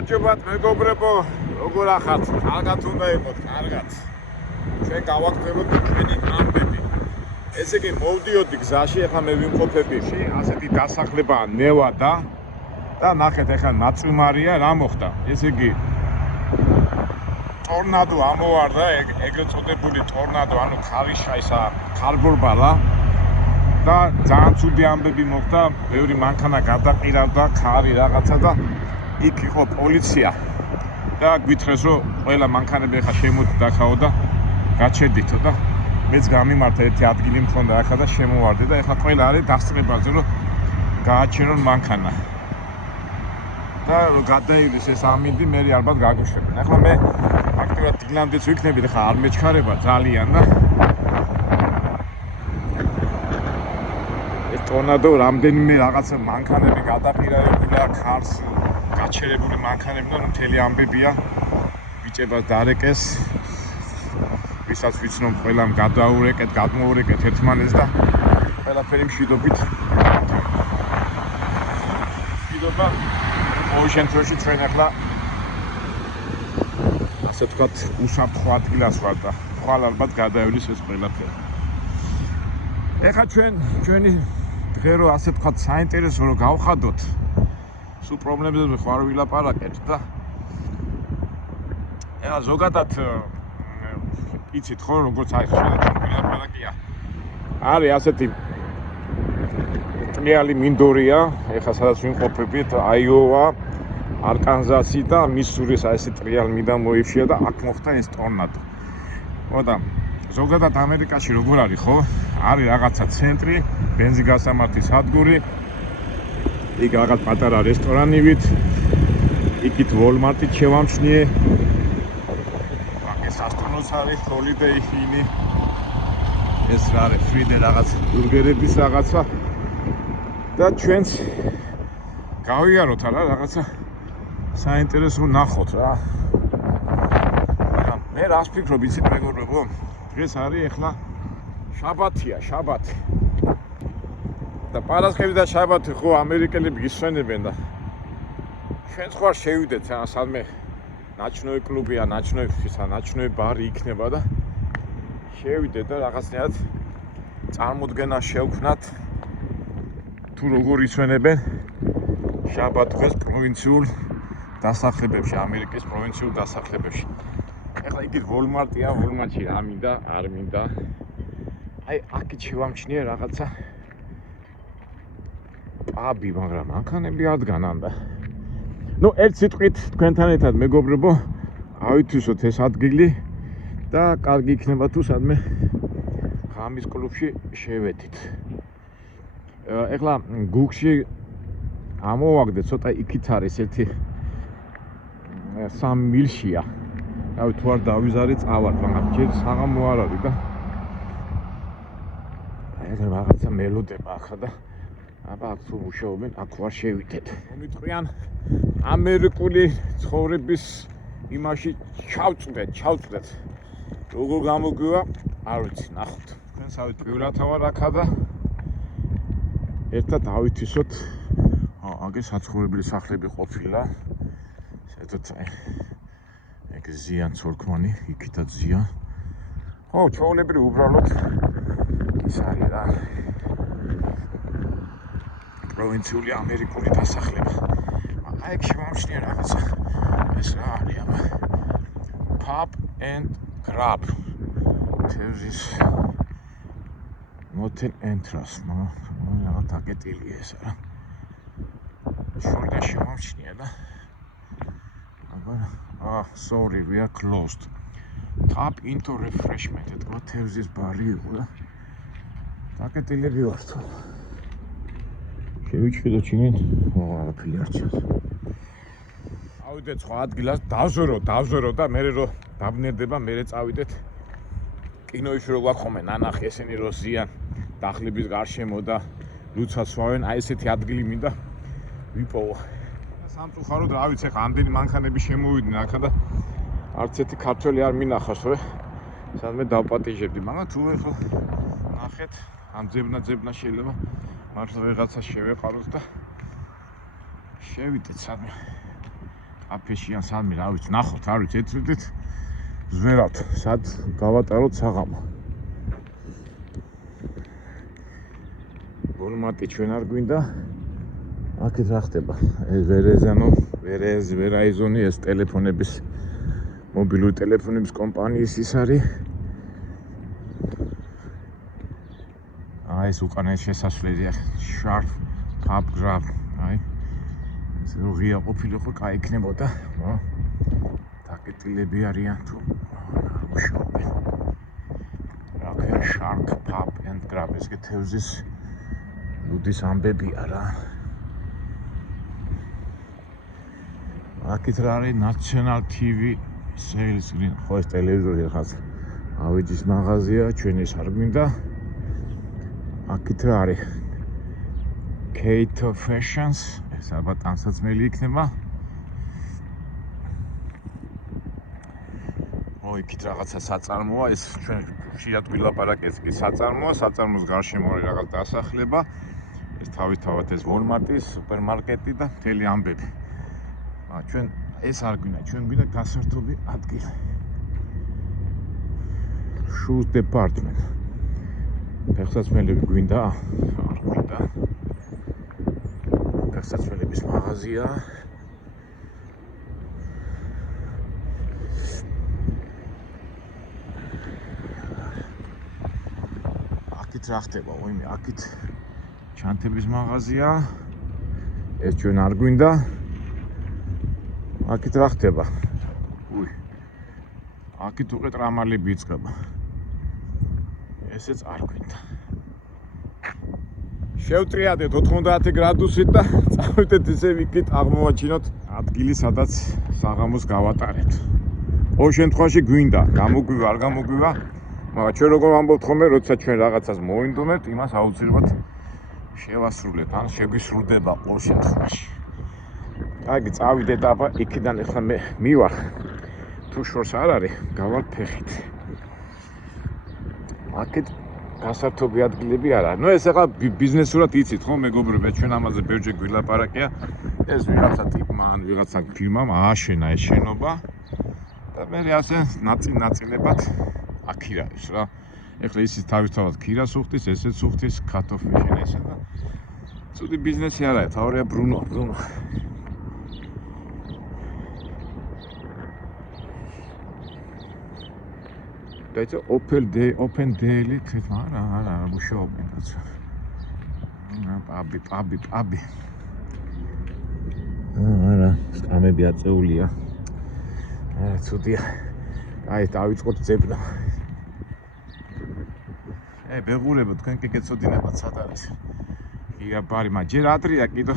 გამარჯობათ მეგობრებო, როგორ ახართ? კარგად უნდა იყოთ, კარგად. ჩვენ გავაკეთებთ ჩვენი ამბები. ესე იგი, მოვდიოდი გზაში, ახლა მე ვიმყოფებიში, ასეთი დასახლებაა ნევადა და ნახეთ, ახლა ნაწვიმარია, რა მოხდა? ესე იგი, ტორნადო ამოვარდა, ეგრეთ წოდებული ტორნადო, ანუ ხარიშაისა, ხარბურბალა და ძალიან ცუდი ამბები მოხდა, ბევრი მანქანა გადაყირავდა, ხარი რაღაცა და იქ იყო პოლიცია და გვითხრეს რომ ყველა მანქანები ახლა შემოდაქაო და გაჩერდითო და მეც გამიმართა ერთი ადგილი მქონდა ახლა და შემოვარდი და ახლა ყველა არის დასწრებაზე რომ გააჩერონ მანქანა და გადაივლის ეს ამინდი მე ალბათ გაგუშვებენ. ახლა მე ფაქტობრივად დილამდეც ვიქნები, ახლა არ მეჩქარება ძალიან და ეს ტორნადო რამდენიმე რაღაცა მანქანები გადაყირავებულა ხარს გაჩერებული მანქანები და მთელი ამბებია ბიჭებას დარეკეს ვისაც ვიცნობ ყველამ გადაურეკეთ, გადმოურეკეთ ერთმანეთს და ყველაფერი მშვიდობით მშვიდობა ყოველ შემთხვევაში ჩვენ ახლა ასე ვთქვათ უსაფრთხო ადგილას ვარ და ხვალ ალბათ გადაივლის ეს ყველაფერი. ეხლა ჩვენი დღე რო ასე ვთქვათ საინტერესო რო გავხადოთ სულ პრობლემებზე ხარ ვილაპარაკეთ და ეხლა ზოგადად იცით ხო როგორც არის შეიძლება ვილაპარაკია არის ასეთი ტრიალი მინდორია ეხლა სადაც ვიმყოფებით აიოვა არკანზასი და მისურის ეს ტრიალი მინდა მოიხშია და აქ მოხდა ეს ტორნადო. ხოდა ზოგადად ამერიკაში როგორ არის ხო? არის რაღაცა ცენტრი, ბენზინგასამართი სადგური, იქ რაღაც პატარა რესტორანივით, იქით ვოლმარტით შევამჩნიე. ეს ასტრონოს არის ჰოლიდეი ინი. ეს რა არის ფრიდე რაღაც ბურგერების რაღაცა და ჩვენც გავიაროთ არა რაღაცა საინტერესო ნახოთ რა. მაგრამ მე რას ვფიქრობ იცით მეგობრებო? დღეს არის ახლა შაბათია, შაბათი. და პარასკევი და შაბათი ხო ამერიკელები ისვენებენ და ჩვენ ხوار შევიდეთ სადმე ნაჩნოი კლუბია, ნაჩნოი ბარი იქნება და შევიდეთ და რაღაცნაირად წარმოდგენა შევქნათ თუ როგორ ისვენებენ შაბათ დღეს პროვინციულ დასახლებებში, ამერიკის პროვინციულ დასახლებებში. ეხლა იქით ვოლმარტია, ვოლმარტში რა მინდა, არ მინდა. აი აქეთ შევამჩნიე რაღაცა აბი, მაგრამ მანქანები არ დგანან და ნუ ერთ სიტყვით თქვენთან ერთად მეგობრებო ავითვისოთ ეს ადგილი და კარგი იქნება თუ სადმე ღამის კლუბში შევედით. ეხლა გუგლში ამოვაგდეთ ცოტა იქით არის ერთი 3 მილშია. რავი თუ არ დავიზარი წავარ, მაგრამ ჯერ საღამო არ არის და ეს რაღაცა მელოდება ახლა და აბა აქ თუ მუშაობენ, აქ ვარ შევიდეთ. მომიტყვიან ამერიკული ცხოვრების იმაში ჩავწვდეთ. როგორ გამოგვივა, არ ვიცი, ნახოთ. თქვენსავით პირველად ვარ აქა და ერთად ავითვისოთ. აგე საცხოვრებელი სახლები ყოფილა. ესეთაც ეგ ზიან ცოლქმანი, იქითაც ზიან. ხო, ჩვეულებრივ უბრალოდ ის არის რა. პროვინციული ამერიკული დასახლება. აი ეგ შევამჩნიე რაღაცა. ეს რა არის აბა? Pub and Grub. There's not an entrance, რა დაკეტილია ეს რა. შორდა შევამჩნიე და sorry, we are closed. Tap into refreshment. ეთქვა თევზის ბარი იყო და დაკეტილები ვარ თუ. შევიჭრიდო ჩინით, არაფერი არ ჩანს. ავიდეთ სხვა ადგილას, დავზორო და მე რო დაბნერდება, მე წავიდეთ. კინოებში რო გვაქვს ხოლმე ნანახი ესენი რო ზიან დახლების გარშემო და ლუცას სვავენ, აი ესეთი ადგილი მინდა ვიპოვო. სამწუხაროდ რა ვიცი, ხა ამდენი მანქანები შემოვიდნენ აქა და არც ერთი ქართველი არ მინახავს, ხო? სადმე დავპატიჟებდი, მაგრამ თუ ეხლა ნახეთ, ამ ძებნა შეიძლება მართლა ვიღაცა შევეყაროს და შევიდეთ სადმე. კაფეში ან სადმე რა ვიცი, ნახოთ, არ ვიცი, ეცრიდით ზვერავთ, სად გავატაროთ საღამო. ვოლმარტი ჩვენ არ გვინდა. აქეთ რა ხდება? ეს ვერაიზონი ეს ტელეფონების მობილური ტელეფონების კომპანიის ის არის. ეს უკანა შესასვლელია Sharp Pub Grab. ეს როღია ყოფილიყო, კაი იქნებოდა. დაკეტილები არიან თუ მუშაობენ. აქ Sharp Pub and Grab ეს თევზის ლუდის ამბებია რა. აქეთ რა არის National TV Sales Green. ხო ეს ტელევიზორი ხაც ავეჯის მაღაზია, ჩვენ ეს არ გვინდა. აქეთ რა არის Kato Fashions, ეს ალბათ ანსაცმელი იქნება. იქით რაღაცა საწარმოა, ეს ჩვენ ხშირად ვილაპარაკეთ კი საწარმოა, საწარმოს გარშემო არის რაღაც დასახლება. ეს თავისთავად ეს Walmart-ის სუპერმარკეტი და მთელი ამბები. ჩვენ ეს არ გვინდა, ჩვენ გვინდა გასართობი ადგილი. Shoes department. ფეხსაცმელები გვინდა? არ გვინდა. ფეხსაცმელების მაღაზია. აქეთ რა ხდება? ვაიმე, აქეთ ჩანთების მაღაზია. ეს ჩვენ არ გვინდა. აქეთ რა ხდება? აქეთ უკვე ტრამალები იწყება. ესეც არ გვინდა. შევტრიადეთ 90 გრადუსით და წავიდეთ ისე ვიქით აღმოვაჩინოთ ადგილი, სადაც საღამოს გავატარებთ. ყოველ შემთხვევაში გვინდა, გამოგვივა, არ გამოგვივა, მაგრამ ჩვენ როგორ ვამბობთ ხოლმე, როცა ჩვენ რაღაცას მოვინდომებთ, იმას აუცილებლად შევასრულებთ, ან შეგვისრულდება ყოველ შემთხვევაში. კარგი, წავიდეთ აბა, იქიდან ახლა მე მივარ. თუ შორს არ არის, გავალ ფეხით. აქეთ გასართობი ადგილები არა. ნუ ეს ახლა ბიზნესურად იცით ხო, მეგობრებო, ჩვენ ამაზე ბევრჯერ გვილაპარაკია. ეს ვიღაცა ტიპმა ან ვიღაცა ფირმამ ააშენა ეს შენობა და მე ასე ნაწილებად აქირა ის რა. ეხლა ისიც თავისთავად ქირას უხდის, ესეც უხდის, კატოფეშენ ესე და ცუდი ბიზნესი არაა, თავია ბრუნო. და ეს open daily თვით არა მუშაობენ რაცა. პაბი. არა, სკამები აწეულია. არა, ცუდია. აი, დავიწყოთ ძებნა. ბეღურებო, თქვენ კი გეცოდინებათ სად არის. ია ბარი, მაგრამ ჯერ ადრეა კიდო.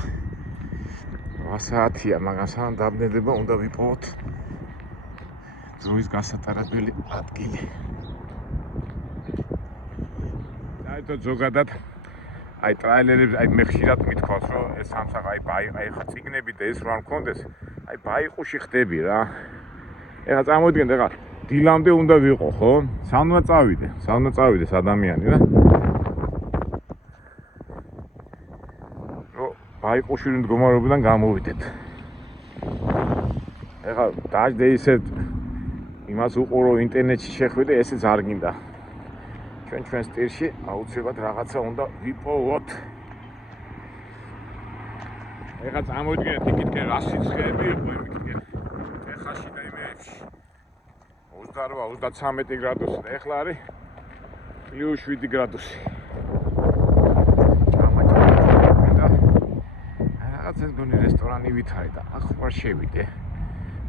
8 საათია, მაგრამ სანამ დაბნელდება უნდა ვიპოვოთ დროის გასატარებელი ადგილი. საერთოდ ზოგადად აი ტრაილერებს აი მე ხშირად მithქვათ რომ ეს სამსახ აი ხა ციგნები და ეს რა მქონდეს აი ბაიყუში ხდები რა. ეხლა წარმოვიდგინეთ ეხლა დილამდე უნდა ვიყო ხო? სანამ წავიდეს ადამიანი რა. რო ბაიყუში მდგომარეობიდან გამოვიდეთ. ეხლა დაждე ისე იმას უყურო ინტერნეტში შეხვიდე, ესეც არ გინდა. ჩვენ სტილში აუცილებლად რაღაცა უნდა ვიპოვოთ. ეხლა წარმოვიდგინეთ იქითკენ რა სიცხეები იყო იმითკენ. ეხაში და იმეებში 28-33 გრადუსი და ეხლა არის +7 გრადუსი. რაღაცა გონი რესტორანი ვითარი და ახ ვარ შევიდე.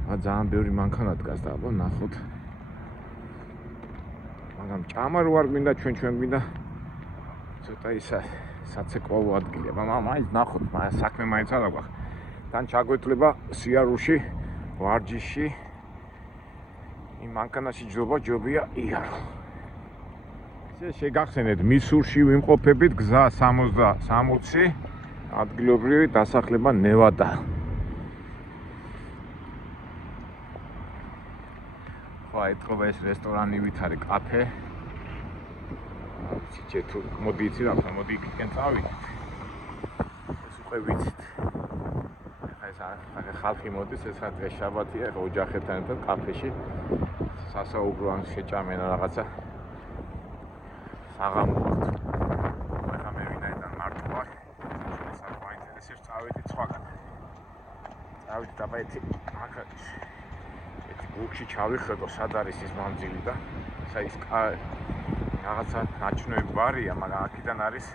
ძალიან ბევრი მანქანა დგას და აბა ნახოთ. მაგრამ ჭამა რო არ გვინდა ჩვენ გვინდა ცოტა ისა საცეკვაო ადგილია. მაგრამ მაინც ნახოთ, საქმე მაინც არ აქვს. თან ჩაგვეთვლება სიარულში, ვარჯიში. იმ მანქანაში ჯობია იარო. ესე შეგახსენეთ, მისურში ვიმყოფებით გზა 60 ადგილობრივი დასახლება ნევადა. ეთქობა ეს რესტორანი ვითარი კაფე. ციცე თუ მოდი იცი რა, მოდი იქიდან წავიდეთ. ეს უკვე ვიცით. ეხლა ეს ხალხი მოდის, ეს დღეს შაბათია, ხო ოჯახებთან ერთად კაფეში სასაუბრო ან შეჭამენა რაღაცა საღამო. ახლა მე ვინაიდან მარტო ვარ, საერთოდ მაინტერესებს წავედით სხვაგან. წავედით აბა ერთი გულში ჩავიხედო, სად არის ის მანძილი და ის რაღაცა ნაჩვენები ბარია, მაგრამ აქედან არის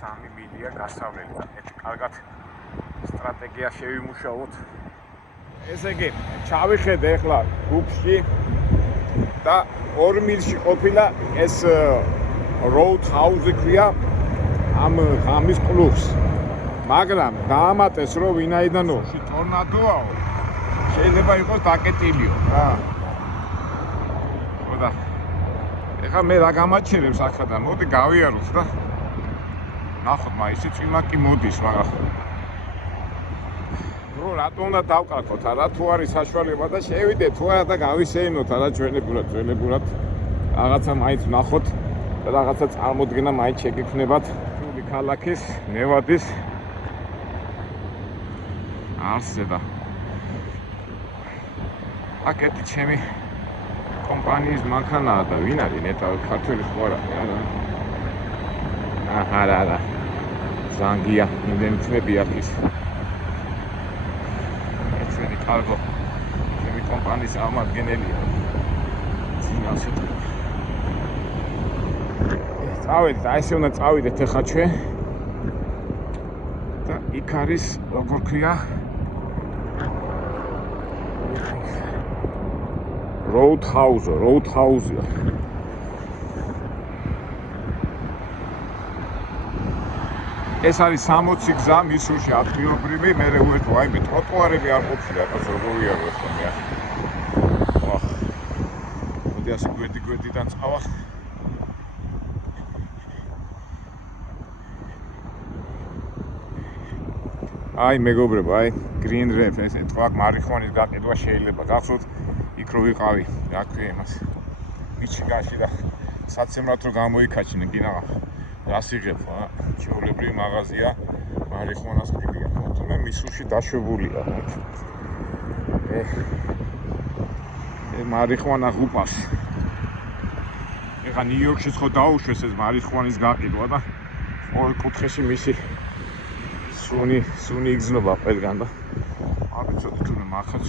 3 მილია გასავლელი და ერთი კარგად სტრატეგია შევიმუშაოთ. ესე იგი, ჩავიხედე ახლა გულში და 2 მილში ყოფილა ეს road house ქვია ამ ღამის კლუბს. მაგრამ დაამატეს რომ ვინაიდან ტორნადოაო შეიძლება იყოს დაკეტილიო რა. ხოდა ეხლა მე რა გამაჩერებს ახლა და მოდი გავიაროთ და ნახოთ მაისი წვიმაკი მოდის მაგრამ რო რატომ უნდა დავკარგოთ არა თუ არის საშუალება და შევიდეთ თუ არა და გავისეინოთ არა ჩვენებურად რაღაცა მაინც ვნახოთ და რაღაცა წარმოდგენა მაინც შეგექმნებათ თული ქალაქის ნევადის არსზე და აკეთი ჩემი კომპანიის მანქანაა და ვინ არის ნეტავი ქართველი ხო არა არა ზანგია იმდენი წლები აქვს ჩვენი კარგო ჩემი კომპანიის აღმადგენელია ძინავსე წავედით აი ესე უნდა წავიდეთ ახლა ჩვენ და იქ არის როგორ ქვია road house ეს არის 60 გზა მისურში ადგილობრივი მე უერთო აიმე ტროტუარები არ ყოფილა რაღაც როგორ ვიარო ხოლმე ახ მოდი ასე გვერდიდან წავა აი მეგობრებო აი green ref ეს თქვა მარიხუანის გაყიდვა შეიძლება გახსოვთ იქ რო ვიყავი რა ქვია იმას მიჩიგანში და საცემრად რო გამოიქაჩინე გინაღა რას იღებ რა ჩვეულებრივი მაღაზია მარიხუანას ყიდია თუმცა მისურში დაშვებულია მარიხუანა ღუპას ეხა ნიუ-იორკშიც ხო დაუშვეს ეს მარიხუანის გაყიდვა და ორი კუთხეში მისი სუნი იგზნობა ყველგან და აბიცოდი თუნე მახაც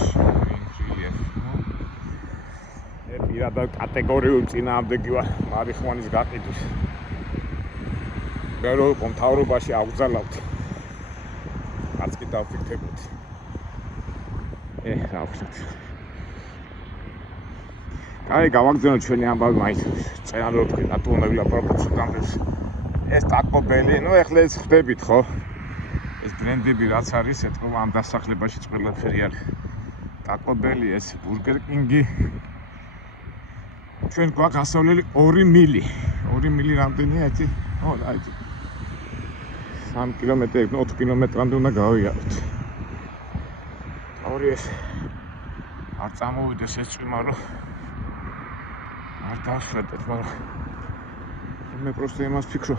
პირადად კატეგორიულ წინააღმდეგი ვარ მარიხუანის გაყიდვის მე რო მთავრობაში აღზალავთ არც კი დავფიქრებოდი რა ვხსნით აი გავაგზავნოთ ჩვენი ამბავი მაინც წერან რო თქვი რატო უნდა ვილაპარაკოთ სუდანდეს ეს Taco Bell ნუ ეხლა ეს ხდებით ხო ეს ბრენდები რაც არის ეთქო ამ დასახლებაში ყველაფერი არის Taco Bell ეს Burger King ჩვენ გვაქვს გასავლელი 2 მილი რამდენია ერთი ო აი 3 კილომეტრი 4 კილომეტრამდე უნდა გავიაროთ ორი ეს არ წამოვიდეს ეს წვიმა რომ არ დავშრეტეთ მაგრამ მე просто იმას ფიქრო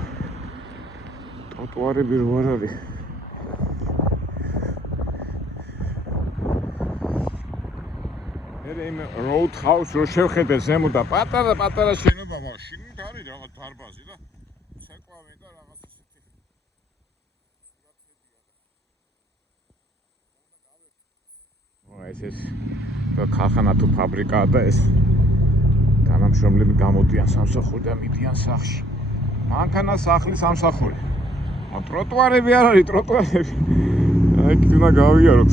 ტროტუარები რო არ არის მე road house რო შევხედე ზემოდან პატარა შენობა შიგნით არის რაღაც დარბაზი და ცეკვავენ და რაღაც ისეთი სურათებია და ქარხანა თუ ფაბრიკაა და ეს თანამშრომლები გამოდიან სამსახურიდან მიდიან სახლში მანქანა სახლის სამსახური ტროტუარები არ არის ტროტუარები აი იქ უნდა გავიაროთ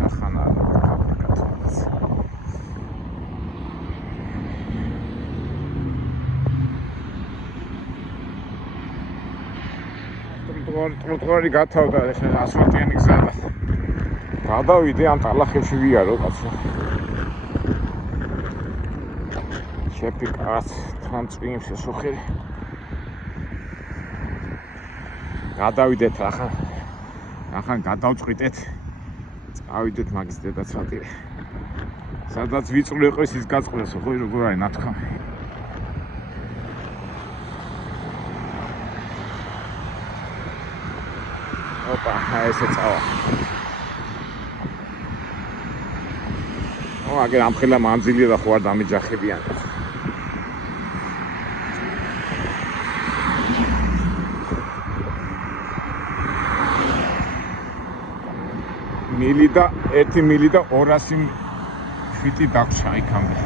ქარხანა ფაბრიკა თუნდაც ტროტუარი გათავდა ეს ასფალტიანი გზა და გადავიდე ამ ტალახებში ვიარო კაცო შეფიქრა თან წვიმს ეს ოხერი გადავიდეთ ახან გადავწყვიტეთ წავიდეთ მაგის დედაცვატირე სადაც ვიწრო იყოს ის გაწყლესო ხო როგორ არის ნათქვამი ოპა, ესე წავა. აგერ ამხელა მანძილია და ხო არ დამიჯახებიან. მილი და 1 მილი და 200 ფიტი დაგვრჩა იქამდე.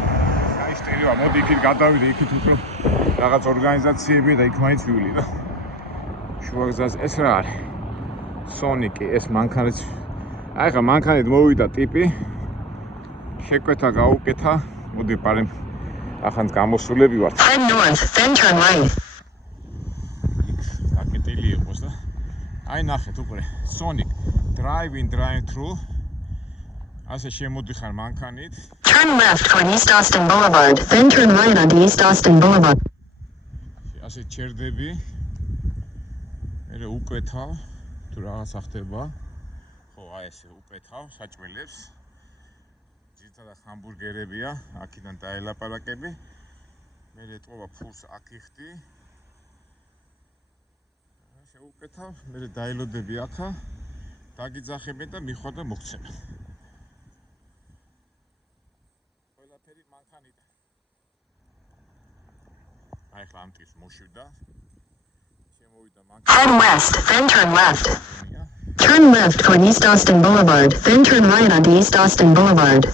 გაიშტერია, მოდი იქით გადავიდე, იქით უფრო რაღაც ორგანიზაციები და იქ მაინც ვივლი და შუაგზას ეს რა არის? სონიკი, ეს მანქანით. აი ხა მანქანით მოვიდა ტიპი. შეკვეთა გაუკეთა, მოდი პარემ ახანს გამოსულები ვართ. Head north, then turn right. დაკეტილი იყოს და აი ნახეთ უკვე Sonic drive-in drive-through ასე შემოდიხარ მანქანით. Turn left toward East Austin Boulevard, then turn right onto East Austin Boulevard. ასე ჩერდები. მე უკეთავ თუ რაღაცა ხდება. ხო, აი ესე უკეთავ საჭმელებს. ძირითადად ჰამბურგერებია, აქედან დაელაპარაკები. მე ეტყობა ფულს აქ იხდი. შეუკეთავ, მე დაელოდები აქა. დაგიძახებენ და მიხვალ და მოგცემენ. ყველაფერი მანქანიდან. აი ხლა ამ ტიპს მოშივდა. შემოვიდა მანქანა. Head west, then turn left. Turn left toward East Austin Boulevard, then turn right onto East Austin Boulevard.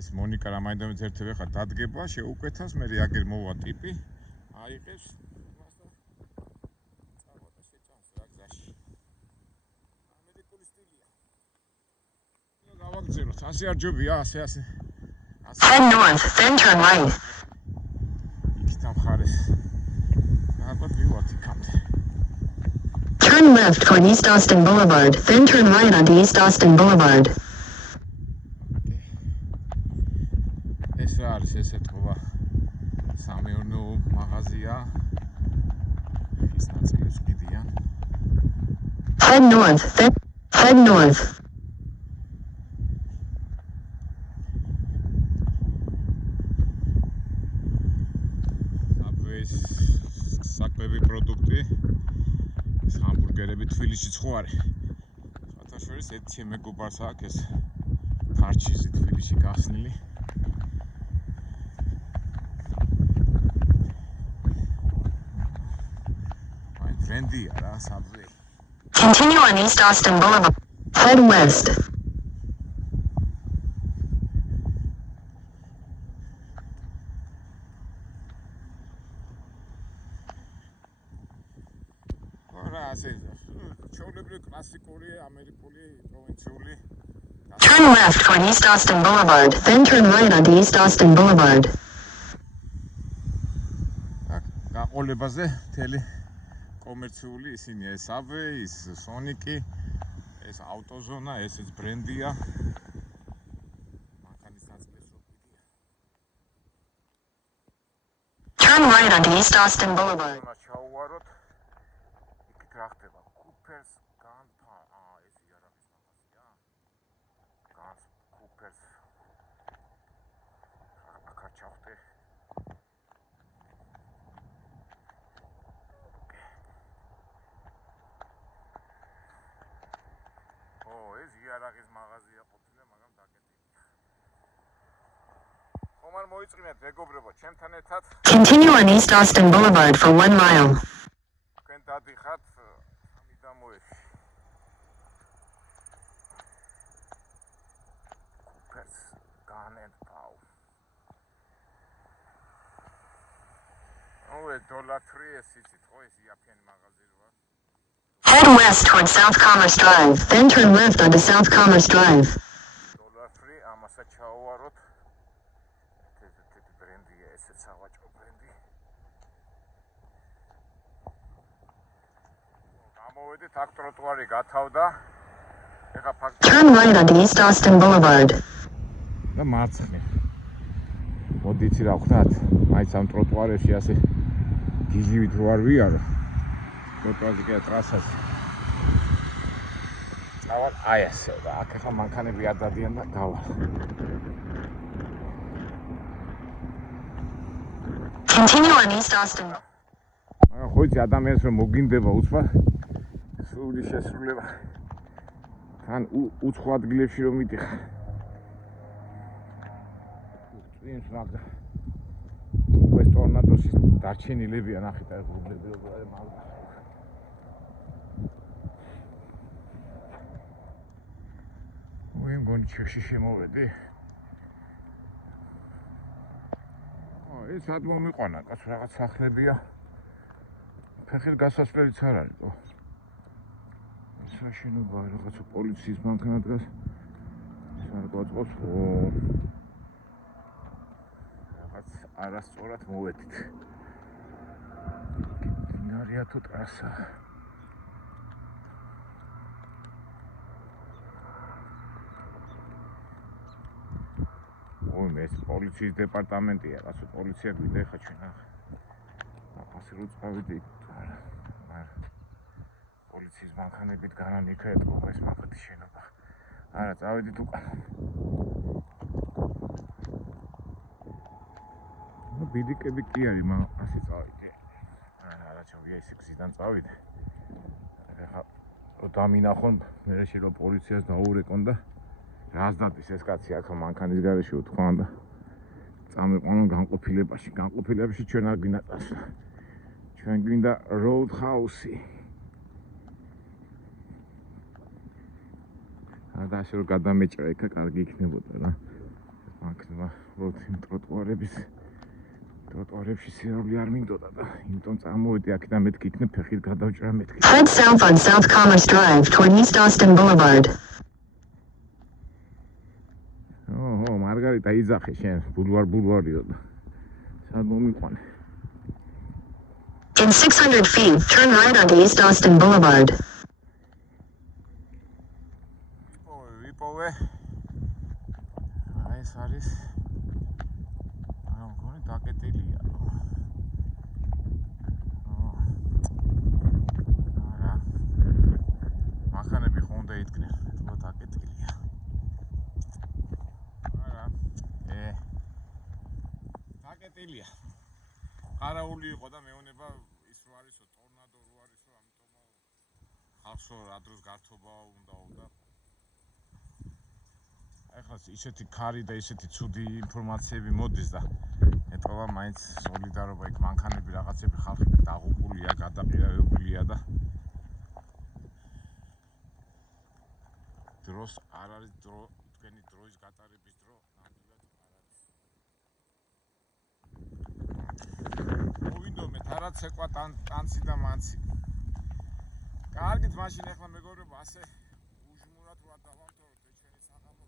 ეს მონიკა რა მაინდამაც ერთები ხარ დადგება, შეუკეთავს, მე აგერ მოვა ტიპი. აიღებს იმას და წავიდა შეჭამს რა გზაში. ამერიკული სტილია. გავაგზავნოთ, ასე არ ჯობია, ასე. Head north, then turn right. იქიდან ხარეს. ალბათ მივართ იქამდე. Turn left toward East Austin Boulevard, then turn right onto East Austin Boulevard. ეს რა არის ეს ეთქობა? სამეურნეო მაღაზია. ის ნაწილებს კიდიან. Head north, then head north. საკვები პროდუქტი. ეს ჰამბურგერები თბილისშიც ხო არის. სხვათა შორის ერთი მეგობარს აქვს ეს ფარჩიზი თბილისში გახსნილი. აი ტრენდია რა საბვე. Continue on East Austin Boulevard. Head west. Turn left toward East Austin Boulevard, then turn right onto East Austin Boulevard. გაყოლებაზე მთელი კომერციული ისინი ეს Subway, ის Sonic-ი, ეს ავტოზონა, ესეც ბრენდია. მანქანის ნაწილებს რო გიდია. Turn right onto East Austin Boulevard. ჩაუვაროთ. იქით რა ხდება? Cooper's Gun Bar. ეს იარაღის მაღაზია. Guns Cooper's. აქ ჩავხდე. ეს იარაღის მაღაზია ყოფილა, მაგრამ დაკეტილია. ხომ არ მოიწმინეთ მეგობრებო, ჩემთან ერთად. Continue on East Austin Boulevard for 1 mile. თქვენ დადიხართ სამიდამოებში. Cooper's Gun and Pow. $3 ეს იცით ხო ეს იაფიანი მაღაზია როა. Head west toward South Commerce Drive, then turn left onto South Commerce Drive. $3 ამასაც ჩაუვაროთ. ეს ბრენდია, ესეც სავაჭრო ბრენდი. გამოვედით აქ ტროტუარი გათავდა. ეხა Turn right onto East Austin Boulevard. და მარცხნივ. მოდი იცი რა ვხდათ? მაინც ამ ტროტუარებში ასე გიჟივით რო არ ვიარო. ტროტუარზე კი ტრასაზე. წავალ აი ასე და აქ ახლა მანქანები არ დადიან და გავალ. Continue on East Austin. ხო იცი ადამიანს რომ მოგინდება უცბად. სულ სრული შესრულება. თან უცხო ადგილებში რომ მიდიხარ. წინს მაგრამ ეს ტორნადოსის დარჩენილებია ნახეთ აი ღრუბლები როგორ არის მაგრამ მგონი ჩეში შემოვედი. ეს სად მომიყვანა კაც რაღაც სახლებია. ფეხით გასასვლელიც არ არის ყო. საშენობა რაღაცა პოლიციის მანქანა დგას. ეს არ გვაწყობს რაღაც არასწორად მოვედით. დინარია თუ ტრასა. ეს პოლიციის დეპარტამენტია, რაცო პოლიცია გვინდა ხა ჩვენ ახლა. აფასი რო წავიდე არა. პოლიციის მანქანებით განან იქა ეთქობა ეს მაგათი შენობა. არა, წავიდით უკან. ნუ ბიდიკები კი არის, მაგრამ ასე წავიდე. არა, ჩავია ისე გზიდან წავიდე. ეხლა რო დამინახონ, მე შეიძლება პოლიციას დაურეკონ და რას დადის ეს კაცი აქ მანქანის გარეშე უთქვან და წამიყვანონ განყოფილებაში ჩვენ არ გვინდა წასვლა. ჩვენ გვინდა roadhouse-ი. და ასე რომ გადამეჭრა იქა კარგი იქნებოდა რა. მანქანა ტროტუარებში სიარული არ მინდოდა და იმიტომ წამოვედი აქედან მეთქი იქნებ ფეხით გადავჭრა მეთქი. Head south on South Commerce Drive toward East Austin Boulevard. მარგარიტა იძახე შენ ბულვარიო და სად მომიყვანე. In 600 feet, turn right onto East Austin Boulevard. ვიპოვე. აი ეს არის. მგონი დაკეტილია. არა. მანქანები ხომ უნდა იდგნენ, თქო დაკეტილია. დაკეტილია. ყარაული იყო და მეუბნება ის რო არისო ტორნადო რო არისო, ამიტომ ხალხო რა დროს გართობა უნდა. ეხლა ისეთი ქარი და ისეთი ცუდი ინფორმაციები მოდის და ეთქობა მაინც სოლიდარობა იქ მანქანები რაღაცები ხალხი დაღუპულია, გადაყირებულია და დროს არ არის დრო, თქვენი დროის გატარების დრო ნამდვილად არ არის. მოვიდო მე თარაც ეკვა ტანცი და მანცი. კარგით მაშინ ეხლა მეგობრებო ასე უჟმურად ვარ დავამთავროთ ჩვენი საღამო.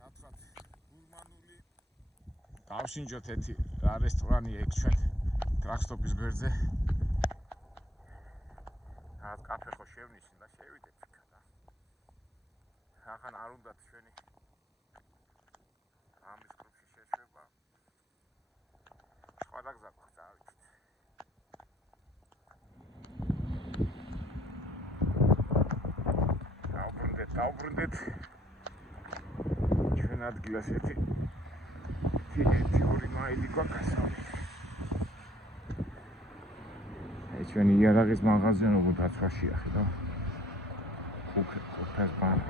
ნათრად გურმანული გავშინჯოთ ერთი რესტორანი ეგ ჩვენ ტრაქსტოპის გვერდზე. რაღაც კაფე ხო შევნიშნ და შევიდეთ და ახან არ უნდათ ჩვენი ამის კლუბში შეშვება. სხვა გზა გავიცით. დავბრუნდეთ. ჩვენ ადგილას ერთი ორი მაილი გვაქვს. ჩვენი იარაღის მაღაზია როგორ დაცვაშია ხედავ. ხუთას ბანი.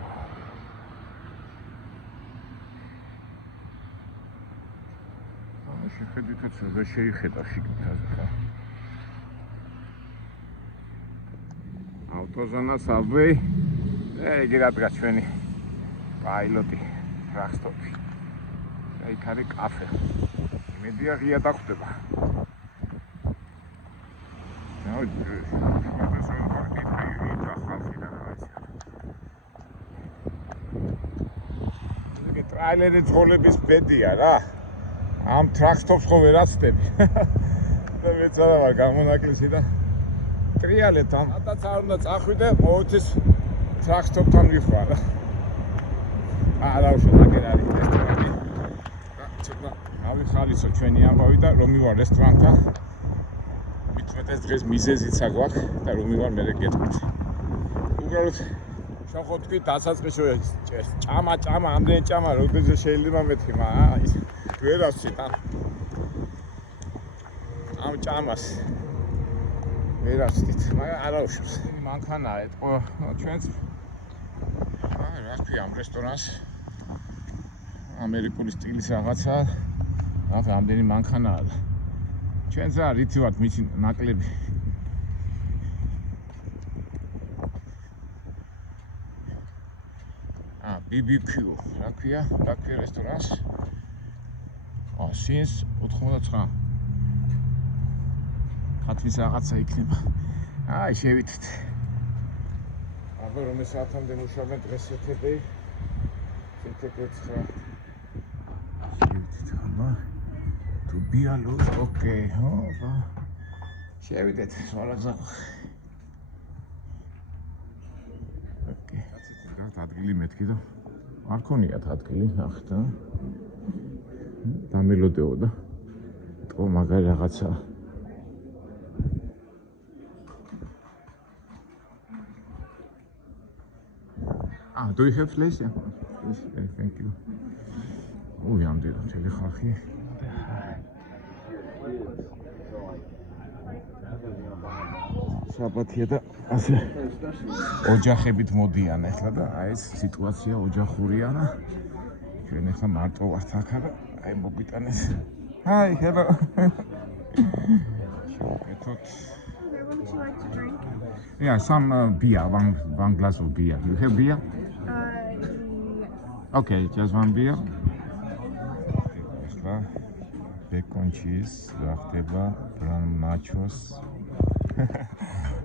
შეხედვითაც რა შეიხედა შიგნითაზე ხა. ავტოზონა Subway. ეგ რადგა ჩვენი პაილოტი ტრაქსტოპი. იქ არის კაფე. იმედია ღია დახვდება. ტრაილერი ძღოლების ბედია რა. ამ ტრაქსტოპს ხო ვერ აცდები. და მეც არა ვარ გამონაკლისი და ტრიალეთ ამ. სადაც არ უნდა წახვიდე, მოუწეს ტრაქსტოპთან ვიხვა რა. არა უშუალოდ არის რესტორანი. ცოტა ავიხალისო ჩვენი ამბავი და რომ მივარ რესტორანთან. ეს დღეს მიზეზიც აგვაქვს და რომ მივარ მე გეტყვით. უბრალოდ შეხო თქვი დასაწყისო ჭამა ამდენი ჭამა როდესაც შეიძლება მეთქი, მაგრამ ის ვერ ავსით ან ჭამას ვერაცდით, მაგრამ არა უშვებს. მანქანაა ეთყო ჩვენც რა ქვია ამ რესტორანს ამერიკული სტილის რაღაცა ამდენი მანქანაა და ჩვენც რა რითი ვართ მისი ნაკლები BBQ რა ქვია რესტორანს since 89 ხათვის რაღაცა იქნება აი შევიდეთ აბა რომ საათამდე მუშაობენ დღეს ეთები შევიდეთ აბა to be alone okay აბა შევიდეთ სვალაძა okay კაცეთ ადგილი მეთქი და არ ქონიათ ადგილი ახლა დამელოდეო და თო მაგარი რაღაცა do you have place? Yeah. Yes, thank you. Ui, am dit მთელი ხალხი. შაბათია და ასე ოჯახებით მოდიან ახლა და აი ეს სიტუაცია ოჯახურია და ჩვენ ახლა მარტო ვართ აქ და აი მოგვიტანეს. Hi, hello. Would you like to drink? Yeah, some beer, one glass of beer. You have beer? Yes. Okay, just one beer. Bacon cheese, raftiva, brown nachos.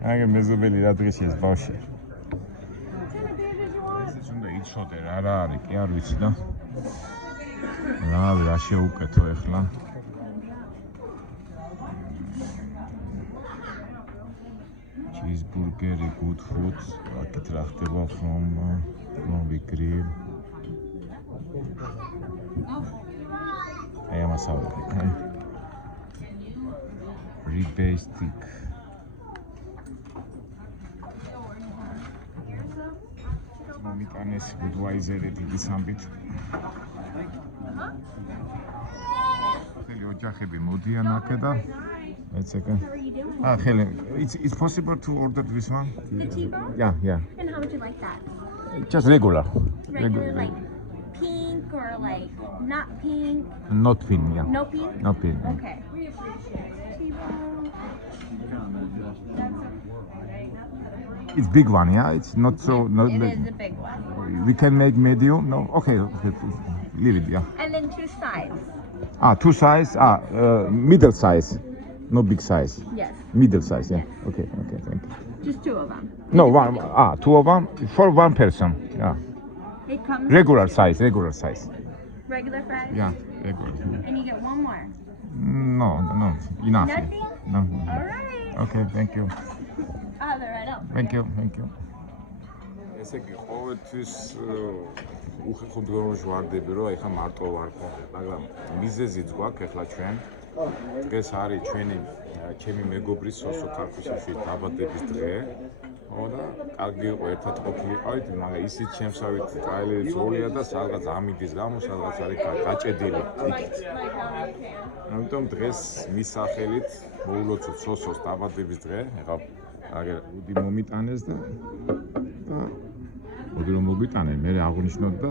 I can do really that is bullshit. What kind of beer did you want? This is on the each other. Ara, კი არ ვიცი და. რა შეუკეთო ახლა. Cheeseburger, good food. Აქეთ რა ხდება from the grill. I am a sour. Ribeye stick. მომიტანეს Budweiser-ი დიდი სამბით. ხელი ოჯახები მოდიან აქ და let's see. Helen, it's possible to order this one? The T-bone? Yeah. And how would you like that? Just regular. Regular, like pink or like not pink? Not pin, yeah. No pink? No pin. Okay. We appreciate it. T-bone. It's big one, yeah? It's not so... Not It is a big one. We can make medium? No? Okay. Leave it, yeah. And then two sides. Two size? Middle size. No big size. Yes. Middle size, yeah. Okay, thank you. Just two of them. No, one. Two of them for one person. Yeah. It comes Regular size. regular fries? Yeah, regular. And you get one more. No. Enough. Nothing? No. All right. Okay, thank you. They're right up. Thank you. ესე იგი ყოველთვის უხერხემლოებაში ვარდები, რომ ეხლა მარტო ვარ, მაგრამ მიზეზიც გვაქვს ეხლა ჩვენ. დღეს არის ჩემი მეგობრის სოსო ქართლისში დაბადების დღე. და კარგი იყო ერთად ყოფილიყავით, მაგრამ ისიც შემსავით კაელი ძოლია და სადღაც ამიდის გამო სადღაც არის გაჭედილი იქით. ამიტომ დღეს მის სახელით მოულოცოთ სოსოს დაბადების დღე. ეხლა აგერ უდი მომიტანეს და უდი რომ მოგვიტანე, მე აღნიშნოთ და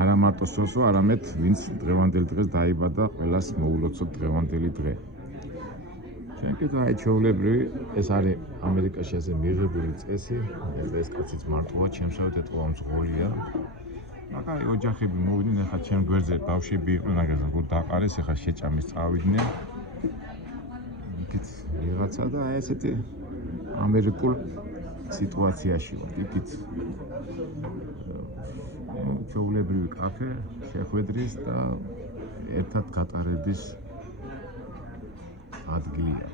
არა მარტო სოსო, არამედ ვინც დღევანდელ დღეს დაიბადა, ყველას მოულოცოთ დღევანდელი დღე. ჩვენ კიდევ აი ჩვეულებრივი ეს არის ამერიკაში ასე მიღებული წესი, ეს კაციც მარტოა, ჩემსავით ეთყობა მძღოლია. მაგრამ ოჯახები მოვიდნენ, ახლა ჩემ გვერდზე ბავშვები იყვნენ, აგერზე გულ დაყარეს, ახლა შეჭამის წავიდნენ. იქით ვიღაცა და აი ესეთი ამერიკულ სიტუაციაში ვარ, იქით ჩვეულებრივი კაფე, შეხვედრის და ერთად გატარების ადგილია.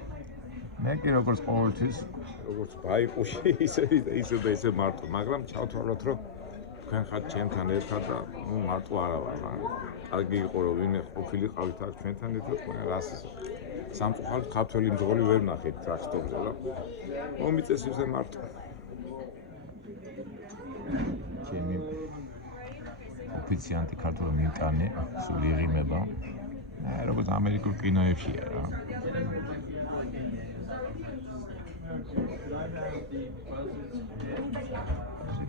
მე კი როგორც ყოველთვის, როგორც ბაიყუში, ისე მარტო, მაგრამ ჩავთვალოთ, რომ თქვენ ხართ ჩემთან ერთად და მარტო არა ვარ. კარგი იყო რომ ვინმე ყოფილიყავით აქ ჩვენთან ერთად, მაგრამ რას ისე სამწუხაროდ ქართველი მძღოლი ვერ ნახეთ ტრაქტორზე და მომიწეს ისე მარტო. ჩემი ოფიციანტი ქართული მიმტანი, სულ იღიმება. როგორც ამერიკულ კინოებშია რა.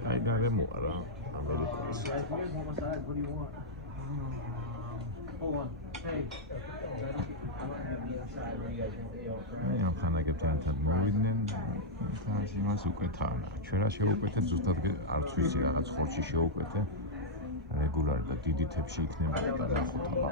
აი გარემოა რა ამერიკას. აი ამ ხანაგებთან მოვიდნენ და იმას უკეთავნა. ჩვენ რა შევუკვეთეთ ზუსტად არც ვიცი რაღაც ხორში შევუკვეთე. რეგულარი და დიდი თებში იქნება და ნახოთ აბა.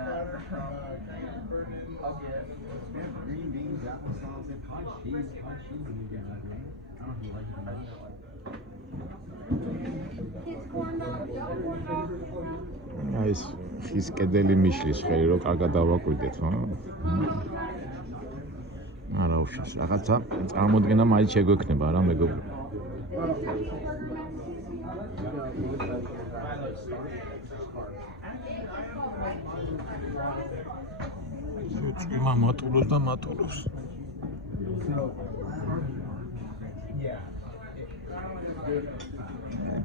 აი ეს ხის კედელი მიშლის ხელი რო კარგად დავაკვირდეთ, არა უშავს რაღაცა წარმოდგენა მაინც შეგვექნება რა მეგობრებო. წვიმა მატულობს და მატულობს.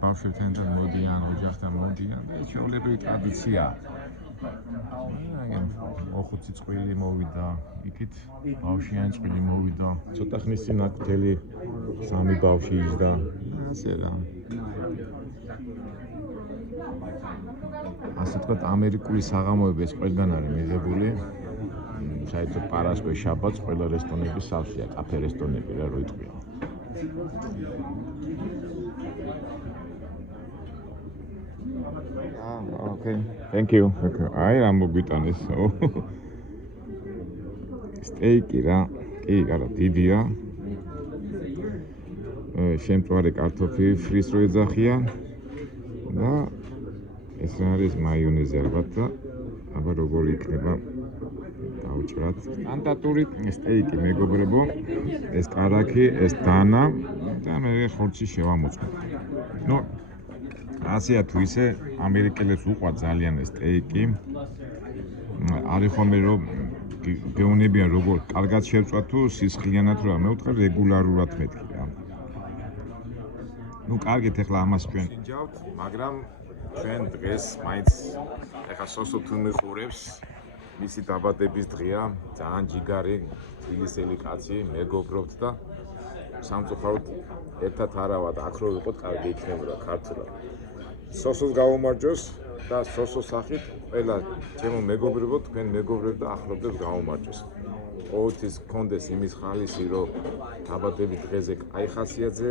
ბავშვებთან მოდიან, ოჯახთან მოდიან და ჩვეულებრივი ტრადიციაა. ოხუცი წყვილი მოვიდა, იქით ბავშვიანი წყვილი მოვიდა. ცოტა ხნის წინ აქ მთელი 3 ბავშვი იჯდა. ასე რა. ასე თქვა ამერიკული საღამოები ეს ყველგან არის მიღებული. საერთოდ პარასკევს შაბათს ყველა რესტორნები სავსეა, კაფე რესტორნები რა რო იტყვია. Okay. Thank you. აი რა მოგვიტანეს. სტეიკი რა. კი, არა, დიდია. შემწვარი კარტოფი ფრის რო ეძახიან და ეს არის მაიონეზი ალბათ და აბა როგორი იქნება დავჭრათ. სტანდარტული სტეიკი მეგობრებო. ეს კარაქი, ეს დანა და მე ხორცი შევამოწმოთ. ნუ ასია თუ ისე ამერიკელებს უყვართ ძალიან ეს სტეიკი. არის ხომე რომ გეუნებიან როგორ კარგად შევწვა თუ სისხლიანად რა მე ვთქვი რეგულარულად მეთქი რა. ნუ კარგით ახლა ამას ჩვენ ინჯავთ, მაგრამ ჩვენ დღეს მაინც ახლა სოსო თუ მიყურებს მისი დაბადების დღეა, ძალიან ჯიგარი, თბილისელი კაცი, მეგობრობთ და სამწუხაროდ ერთად არავად აქ რო ვიყოთ კარგი იქნებოდა ქართულად. სოსოს გავუმარჯოს და სოსოს სახით ყველა ჩემო მეგობრებო თქვენ მეგობრებს და ახლობლებს გავუმარჯოს. ყოველთვის გქონდეს იმის ხალისი რომ დაბადების დღეზე კაი ხასიათზე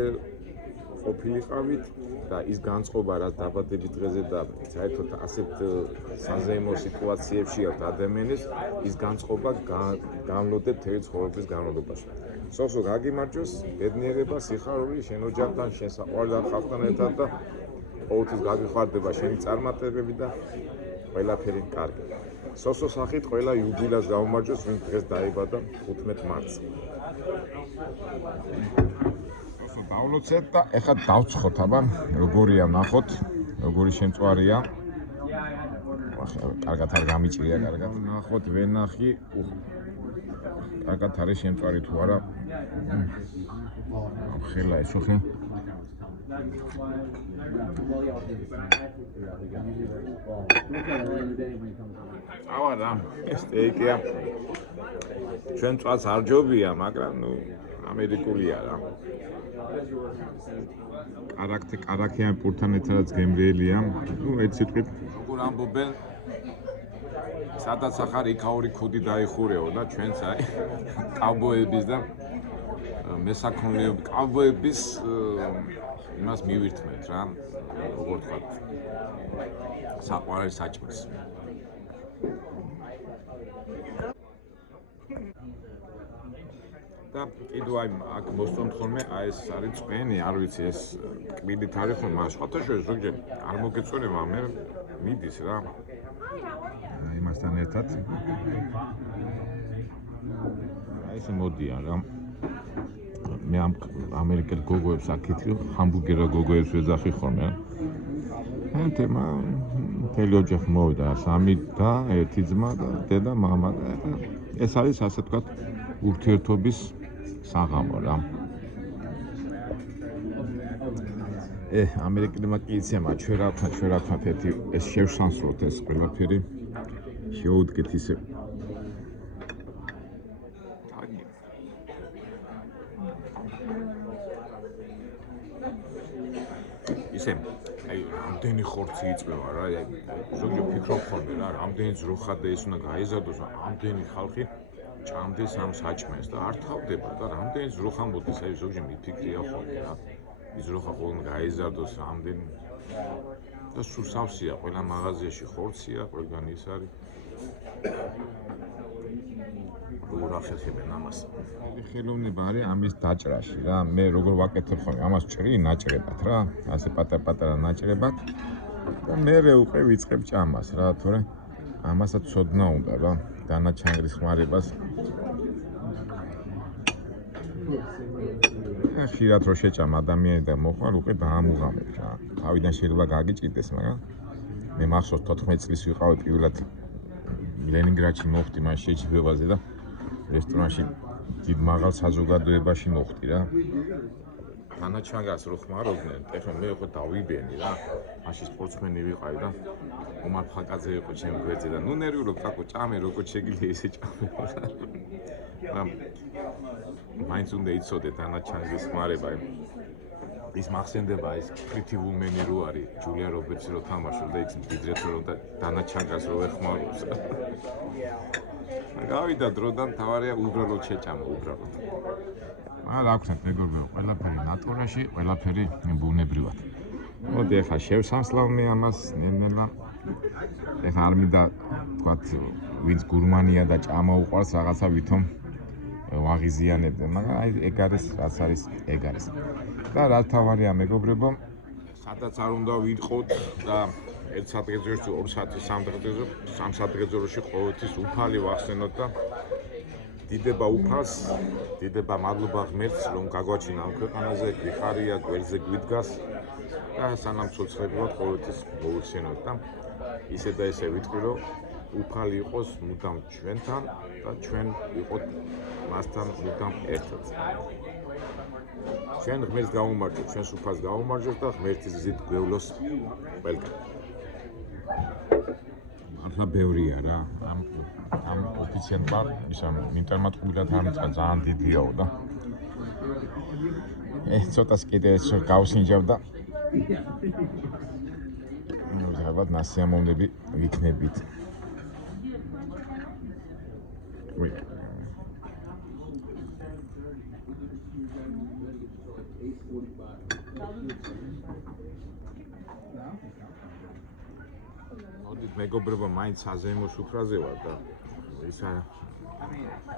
ყოფილიყავით და ის განწყობა რაც დაბადების დღეზე და საერთოდ ასეთ საზეიმო სიტუაციებში აქვს ადამიანის ის განწყობა განლოდებთ თელი ცხოვრების განმავლობაში. სოსო გაგიმარჯოს, ბედნიერება, სიხარული, შენ ოჯახთან, შენ საყვარელ ხალხთან ერთად და ყოველთვის გაგიხარდება შენი წარმატებები და ყველაფერი კარგი. სოსოს სახით ყველა იუბილეას გავუმარჯოს, ვინც დღეს დაიბადა 15 მარტს. სოსო დავლოცეთ და ეხლა დავცხოთ, აბა, როგორია ნახოთ, როგორი შემწვარია. კარგად არ გამიჭრია, კარგად. ნახოთ, ვენახი. კარგად არის შემწვარი თუ არა. ხელა ესო ხე. ავარა, სტეიკია. ჩვენ წვაც არ ჯობია, მაგრამ ნუ ამერიკულია რა. კარაქიან პურთან ერთადაც გემრიელია. ნუ ერთ სიტყვით როგორ ამბობენ სადაც ახარ იქაური ქუდი დაიხურეო და ჩვენც აი კავბოების და მესაქონლეობის კავბოების იმას მივირთმევთ რა როგორ ვთქვათ საყვარელ საჭმელს და კიდევ აი აქ მოსწონთ ხოლმე აი ეს არის წვენი არ ვიცი ეს კბილით არის ხოლმე მაგრამ სხვათა შორის ზოგჯერ არ მოგეწონება მე მიდის რა იმასთან ერთად აი ეს მოდიან რა მე ამ ამერიკელ გოგოებს აქეთრილ ჰამბურგერა გოგოებს ვეძახი ხოლმე რა თემა მთელი ოჯახი მოვიდა 3 და 1 ძმა და დედა მამა და ეს არის ასე ვთქვათ ურთიერთობის საღამო რა ამერიკელებმა კი იციან ჩვენ რა ვთქვათ ეს შევსანსროთ ეს ყველაფერი შეუდგეთ ისე ისე აი რამდენი ხორცი იწვევა რა, ზოგჯერ ფიქრობ ხოლმე რა, რამდენი ძროხა და ეს უნდა გაიზარდოს, რამდენი ხალხი ჭამდეს ამ საჭმელს და არ თავდება და რამდენი ძროხა მოდის, აი ზოგჯერ მიფიქრია ხოლმე რა. ის ძროხა ხოლმე გაიზარდოს რამდენი და სულ სავსეა, ყველა მაღაზიაში ხორცია, ყველგან ის არის. როგორ ახერხებენ ამას? ხელოვნება არის ამის დაჭრაში რა. მე როგორ ვაკეთებ ხოლმე ამას ჭრი ნაჭრებად რა, ასე პატარ-პატარა ნაჭრებად და მე უკვე ვიწყებ ჭამას რა, თორე ამასაც ცოდნა უნდა რა, დანაჩანგრის ხმარებას. ხშირად რო შეჭამ ადამიანი და მოხვალ უკვე დაამუღამებ რა. თავიდან შეიძლება გაგიჭირდეს, მაგრამ მე მახსოვს 14 წლის ვიყავი პირველად ლენინგრადში მოხვდი მან შეჯიბრებაზე და რესტორანში დიდ მაღალ საზოგადოებაში მოხვდი რა. დანაჩანგას რო ხმარობდნენ, ეხლა მე ხო დავიბენი რა. მაშინ სპორტსმენი ვიყავი და ომარ ფაკაძე იყო ჩემი გვერდზე და ნუ ნერვიულობ კაკო ჭამე როგორ შეგიძლია ისე ჭამე. მაინც უნდა იცოდე დანაჩანგის ხმარება. ის მახსენდება ის პრიტი ვუმენი რო არის, ჯულია რობერტსი რო თამაშობდა იქ დიდრეთო რო და დანაჩანგას რო ეხმარობს. გავიდა დროდან თავარია უბრალოდ შეჭამა უბრალოდ. მაგრამ რა ვქნათ მეგობრებო, ყველაფერი ნატურაში, ყველაფერი ბუნებრივად. მოდი ახლა შევსამსლავმე ამას ნელ-ნელა. ეხლა არ მინდა თქვათ ვინც გურმანია და ჭამა უყვარს რაღაცა ვითომ ვაღიზიანებდე, მაგრამ აი ეგ არის რაც არის, ეგ არის. და რა თავარია მეგობრებო, სადაც არ უნდა ვიყოთ და 1 საათგეძორში, 2 საათი, 3 საათგეძორში ყოველთვის უფალი ვახსენოთ და დიდება უფალს, დიდება მადლობა ღმერთს, რომ გაგვაჩინა ამ ქვეყანაზე, გვიხარია, გვერდზე გვიდგას და სანამ ცოცხლებად ყოველთვის მოვიხსენოთ და ისე და ესე ვიტყვი, რომ უფალი იყოს მუდამ ჩვენთან და ჩვენ ვიყოთ მასთან მუდამ ერთად. ჩვენ ღმერთს გავუმარჯვებთ, ჩვენს უფალს გავუმარჯვებთ და ღმერთის გზით გვევლოს ყველგან. მართლა ბევრია რა, ამ ოფიციალმა ისა ინტერმატყუილად ამიწყა ძალიან დიდიაო და ცოტას კიდე გავსინჯავ და ალბათ ნასიამოვნები ვიქნებით. მოდით მეგობრებო, მაინც საზეიმო სუფრაზე ვარ და ისა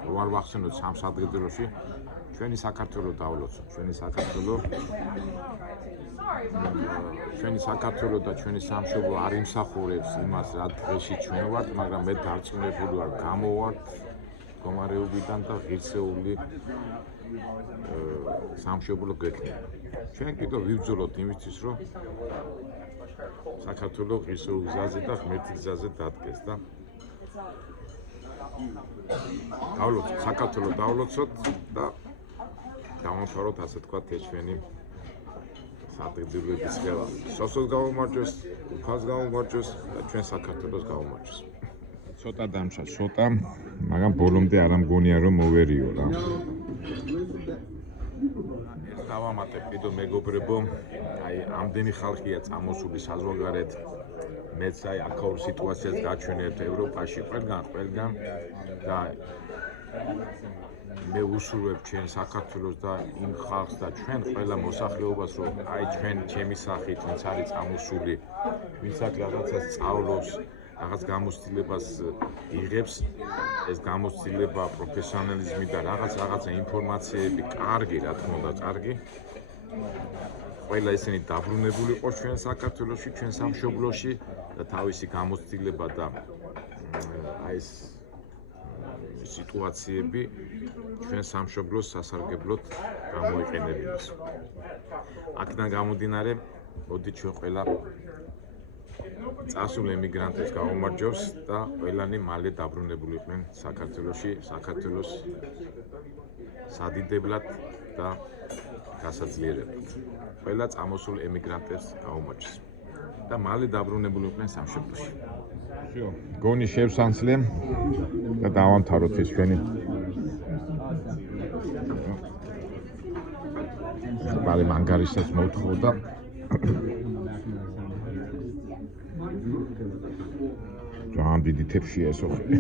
რო არ ვახსენოთ 3 საათგეძორში ჩვენი საქართველო დავლოცოთ, ჩვენი საქართველო და ჩვენი სამშობლო არ იმსახურებს იმას, რა დღეში ჩვენ ვართ, მაგრამ მე დარწმუნებული ვარ, გამოვართ მდგომარეობიდან და ღირსეული სამშობლო გექნება. ჩვენ კიდევ ვიბრძოლოთ იმისთვის, რომ საქართველო ღირსეულ გზაზე და ღმერთის გზაზე დადგეს და დავლოცოთ, საქართველო დავლოცოთ და დავამთავროთ ასე თქვათ ეს ჩვენი საერთაშორისო ხელა. სოსოს გავუმარჯოს, უფალს გავუმარჯოს და ჩვენ საქართველოს გავუმარჯოს. ცოტა დამშა, ცოტა, მაგრამ ბოლომდე არ მგონია რომ მოვერიო რა. ეს დავამატებ კიდო მეგობრებო, აი ამდენი ხალხია წამოსული საზღვარგარეთ. მეც აი აქაურ სიტუაციას გაჩვენებთ ევროპაში ყველგან და მე უსურვებ ჩვენ საქართველოს და იმ ხალხს და ჩვენ ყველა მოსახლეობას, რომ აი ჩვენ ჩემი სახით, ვინც არის წამოსული, ვინც აქ რაღაცას სწავლობს, რაღაც გამოცდილებას იღებს, ეს გამოცდილება, პროფესიონალიზმი და რაღაცა ინფორმაციები, კარგი, რა თქმა უნდა, კარგი. ყველა ისინი დაბრუნებული იყოს ჩვენ საქართველოში, ჩვენ სამშობლოში და თავისი გამოცდილება და აი ეს სიტუაციები ჩვენ სამშობლოს სასარგებლოდ გამოიყენებინოს. აქედან გამომდინარე, მოდი ჩვენ ყველა წასულ ემიგრანტებს გავუმარჯოს და ყველანი მალე დაბრუნებული იყვნენ საქართველოში, საქართველოს სადიდებლად და გასაძლიერებლად. ყველა წამოსულ ემიგრანტებს გავუმარჯოს და მალე დაბრუნებული იყვნენ სამშობლოში. გონი შევსანცლე და დავამთავროთ ეს ჩვენი მალე მანგარიშსაც მოვთხოვ და დიდი თეფშია ეს ოხი.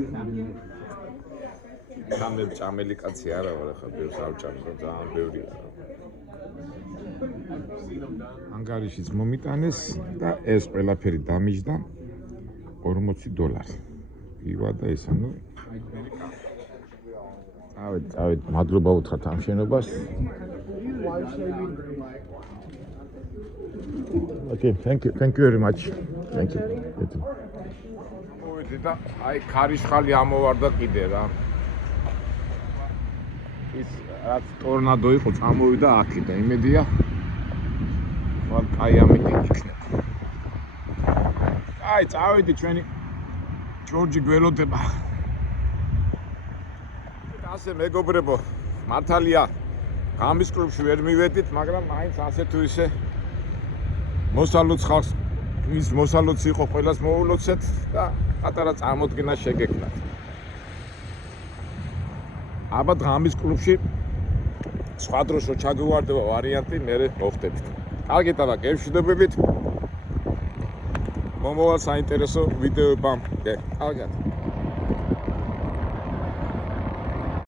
სამე ჭამელი კაცი არა ვარ ახლა ბევრს ავჭამს რომ ძალიან ბევრია. ანგარიშიც მომიტანეს და ეს ყველაფერი დამიჯდა $40. ივა და ეს ანუ წავედ მადლობა უთხრათ ამ შენობას. Okay, thank you very much. Thank you. მოვედი და აი ქარიშხალი ამოვარდა კიდე რა. ის რაც ტორნადო იყო წამოვიდა აქედან იმედია ხვალ კაი ამიტი იქნება. აი წავედი ჩვენი ჯორჯი გველოდება. ასე მეგობრებო, მართალია გამის კლუბში ვერ მივედით, მაგრამ მაინც ასე თუ ისე მოსალოც ხალხს ის მოსალოც იყო ყველას მოულოცეთ და პატარა წარმოდგენა შეგექმნათ. აბა ღამის კლუბში სხვა დროს რო ჩაგვივარდება ვარიანტი, მე მოხდებით. კარგით, აბა გემშვიდობებით. მომავალ საინტერესო ვიდეოებამდე. კარგად.